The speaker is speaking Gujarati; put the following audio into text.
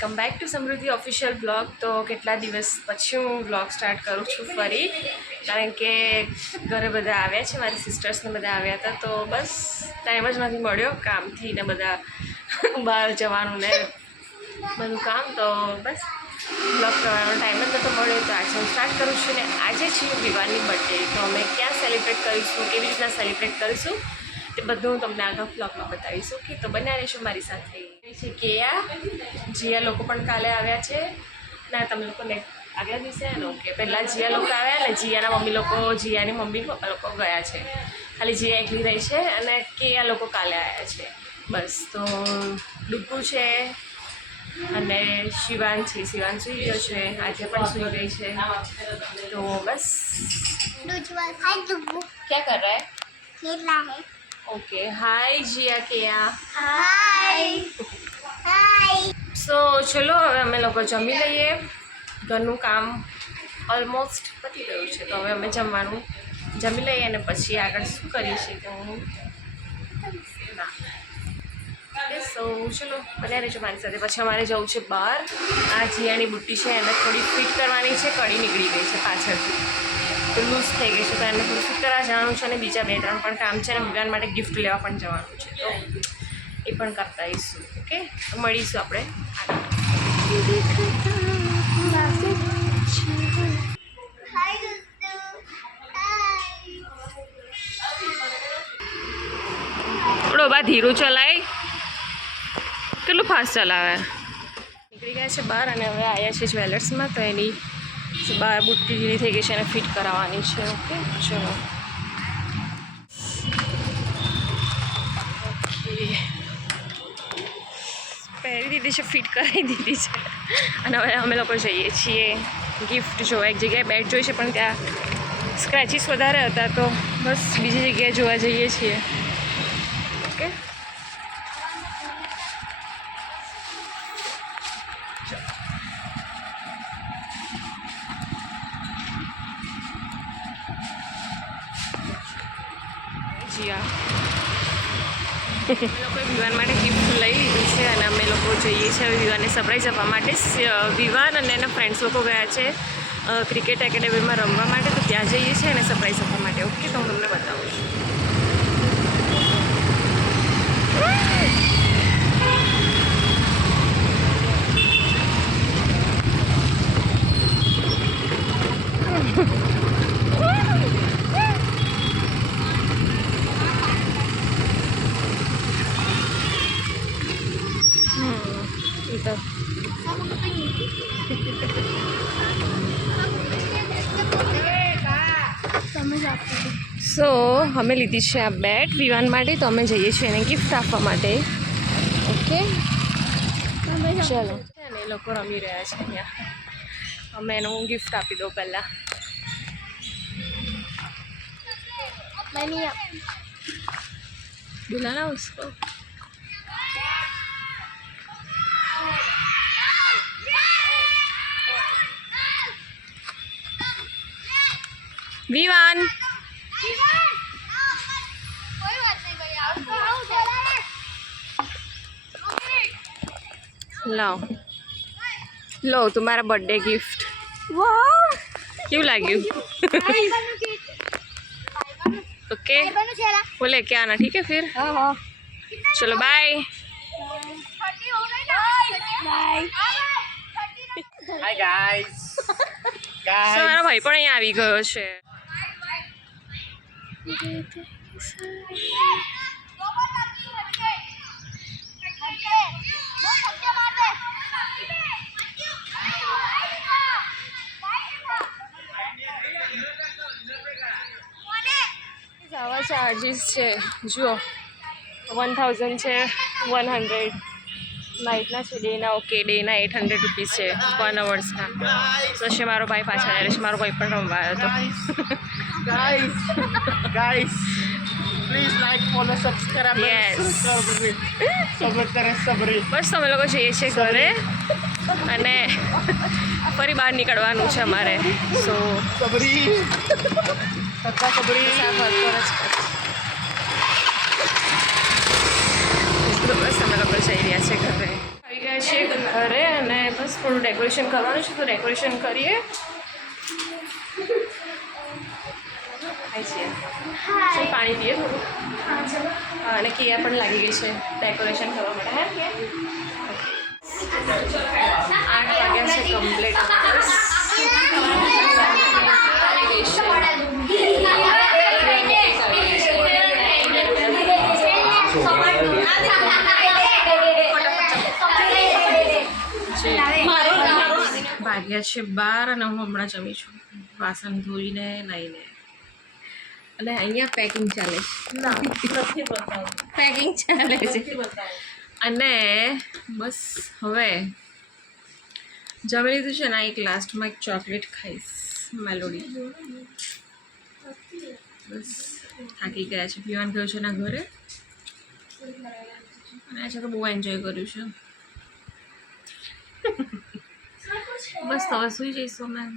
વેલકમ બેક ટુ સમૃદ્ધિ ઓફિશિયલ બ્લોગ. તો કેટલા દિવસ પછી હું બ્લોગ સ્ટાર્ટ કરું છું ફરી, કારણ કે ઘરે બધા આવ્યા છે, મારી સિસ્ટર્સને બધા આવ્યા હતા, તો બસ ટાઈમ જ નથી મળ્યો કામથી ને બધા બહાર જવાનું ને બધું કામ, તો બસ બ્લોગ કરવાનો ટાઈમ જ નહોતો મળ્યો. તો આજે હું સ્ટાર્ટ કરું છું ને આજે છે વિવાનની બર્થડે. તો અમે ક્યાં સેલિબ્રેટ કરીશું, કેવી રીતના સેલિબ્રેટ કરીશું તે બધું હું તમને આગળ બ્લોગમાં બતાવીશ. ઓકે, તો બન્યા રહેશું મારી સાથે. છે કેયા, જીયા લોકો પણ કાલે આવ્યા છે. ના, તમે લોકોને આગલા દિવસે ઓકે, પહેલાં જીયા લોકો આવ્યા ને જીયાના મમ્મી લોકો, જીયાની મમ્મી પપ્પા લોકો ગયા છે, ખાલી જીયા એકલી રહી છે, અને કેયા લોકો કાલે આવ્યા છે. બસ, તો ડુબ્બુ છે અને શિવાન છે. શિવાન સૂઈ ગયો છે, આજે પણ સૂઈ ગઈ છે. તો બસ क्या कर रहा है? खेला है. ओके, हाय जिया केया. हाय हाय. સો ચલો હવે અમે લોકો જમી લઈએ. ઘરનું કામ ઓલમોસ્ટ પતી ગયું છે, તો હવે અમે જમવાનું જમી લઈએ અને પછી આગળ શું કરીએ છીએ તો સો ચલો બન્યા રહેજો મારી સાથે. પછી અમારે જવું છે બહાર. આ જીયાની બુટ્ટી છે, એને થોડી ફિટ કરવાની છે. કડી નીકળી ગઈ છે પાછળથી, તો લૂઝ થઈ ગઈ છે, તો એને થોડું ફિટ કરવા જવાનું છે. અને બીજા 2-3 પણ કામ છે, અને વિવાન માટે ગિફ્ટ લેવા પણ જવાનું છે, તો એ પણ કરતા આવીશું. ઓકે, તો મળીશું આપણે થોડો બા ધીરું ચલાય, કેટલું ફાસ્ટ ચલાવે. નીકળી ગયા છે બહાર અને હવે આવ્યા છે જ્વેલર્સમાં, તો એની બહાર બુટ્ટી ઢીલી થઈ ગઈ છે, એને ફિટ કરાવવાની છે. ઓકે, ચલો. પહેરી દીધી છે, ફિટ કરાવી દીધી છે, અને હવે અમે લોકો જઈએ છીએ ગિફ્ટ જોવા. એક જગ્યાએ બેટ જોઈ છે, પણ ત્યાં સ્ક્રેચીસ વધારે હતા, તો બસ બીજી જગ્યાએ જોવા જઈએ છીએ. ઓકે, જીયા અમે લોકોએ વિવાન માટે ગિફ્ટ લઈ લીધું છે, અને અમે લોકો જઈએ છીએ વિવાનને સરપ્રાઈઝ આપવા માટે. વિવાન અને એના ફ્રેન્ડ્સ લોકો ગયા છે ક્રિકેટ એકેડેમીમાં રમવા માટે, તો ત્યાં જઈએ છીએ અને સરપ્રાઈઝ આપવા માટે. ઓકે, તો હું તમને બતાવું છું. સો અમે લીધી છે આ બેટ વિવાન માટે, તો અમે જઈએ છીએ એને ગિફ્ટ આપવા માટે. ઓકે, ચલો. અને એ લોકો રમી રહ્યા છે અહીંયા, અમે એનું ગિફ્ટ આપી દો પહેલાં. बुलाना उसको. विवान लाओ लो तुम्हारा बर्थडे गिफ्ट. क्यों लाग्યું? ओके, वो लेके आना, ठीक है फिर. चलो बाय. Hi guys. મારો ભાઈ પણ અહીંયા આવી ગયો છે. આવા ચાર્જીસ છે જુઓ, 1000 છે, 100 નાઇટના છે, ડેના. ઓકે, ડેના 800 રૂપીસ છે 1 અવર્સના. પછી મારો ભાઈ પાછળ આવે છે, મારો ભાઈ પણ રમવા આવ્યો હતો. guys, please like, follow, subscribe. Yes. Sabri. બસ અમે લોકો જઈએ છીએ ઘરે, અને ફરી બહાર નીકળવાનું છે અમારે. સો Sabri. Tata Sabri. બસ અમે લોકો જઈ રહ્યા છે ઘરે. આવી ગયા છીએ ઘરે અને બસ થોડું ડેકોરેશન કરવાનું છે તો ડેકોરેશન કરીએ. ચાલ પાણી પીએ થોડું. હા, અને કિયા પણ લાગી ગઈ છે ડેકોરેશન કરવા માટે. હે 8 વાગ્યા છે કમ્પ્લીટ. વાગ્યા છે 12 અને હું હમણાં જમી છું. વાસણ ધોઈને નાઈને અને અહીંયા પેકિંગ ચાલે છે. પેકિંગ ચાલે છે અને બસ હવે જમી લીધું છે ને એક લાસ્ટમાં એક ચોકલેટ ખાઈશ મેલોડી. બસ થાકી ગયા છે. પીવાન ગયો છે એના ઘરે અને આજે તો બહુ એન્જોય કર્યું છે. બસ તો હવે સુઈ જઈશું મેમ.